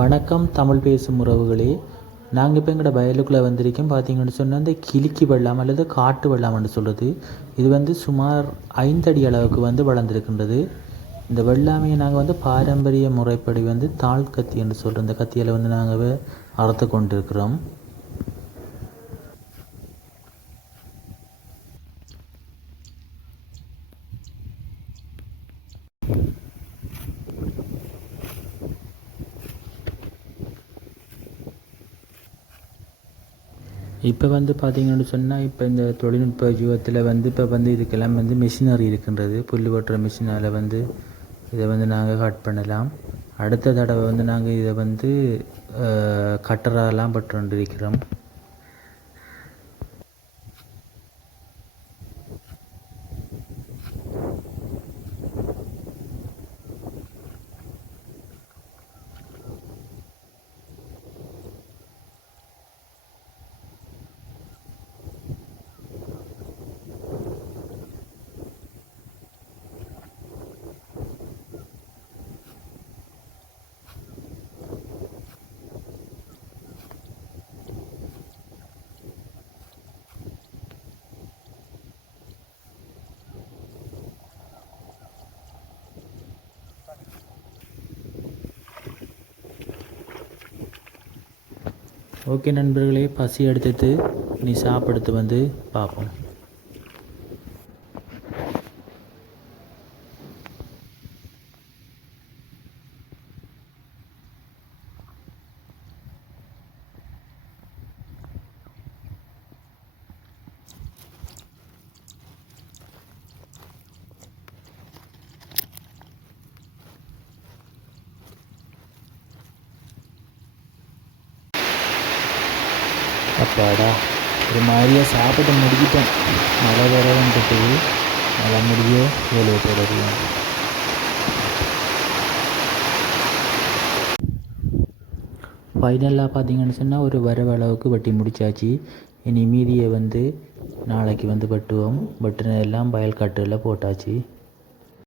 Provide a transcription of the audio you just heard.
வணக்கம் தமிழ் பேசும் உறவுகளே. நாங்கள் இப்போ எங்களோட வயலுக்குள்ளே வந்திருக்கோம். பார்த்தீங்கன்னு சொன்னால் அந்த கிளிக்கி வெள்ளாம் அல்லது காட்டு வெள்ளாம்னு சொல்கிறது. இது சுமார் 5 அடி அளவுக்கு வளர்ந்துருக்கின்றது. இந்த வெள்ளாமையை நாங்கள் பாரம்பரிய முறைப்படி தாழ் கத்தி என்று சொல்கிறோம். இந்த கத்தியில் நாங்கள் அறுத்து கொண்டிருக்கிறோம். இப்போ பார்த்தீங்கன்னு சொன்னால் இப்போ இந்த தொழில்நுட்ப யுகத்தில் இப்போ இதுக்கெல்லாம் மிஷினரி இருக்கின்றது. புல் வெட்டுற மிஷினால் இதை நாங்கள் கட் பண்ணலாம். அடுத்த தடவை நாங்கள் இதை கட்டரெல்லாம் பட்டு கொண்டிருக்கிறோம். ஓகே நண்பர்களே, பசி எடுத்துட்டு நீ சாப்பிடுத்து பார்ப்போம். அப்பாடா, ஒரு மாதிரியாக சாப்பிட்டு முடிக்கிட்டேன். மழை வேற வந்துட்டு மழை முடிய வேலையை தொடருவோம். ஃபைனலாக பார்த்தீங்கன்னு சொன்னால் ஒரு வரவளவுக்கு வெட்டி முடித்தாச்சு. இனி மீதியை நாளைக்கு வெட்டுவோம். வெட்டினதெல்லாம் வயல் காட்டுகளில் போட்டாச்சு.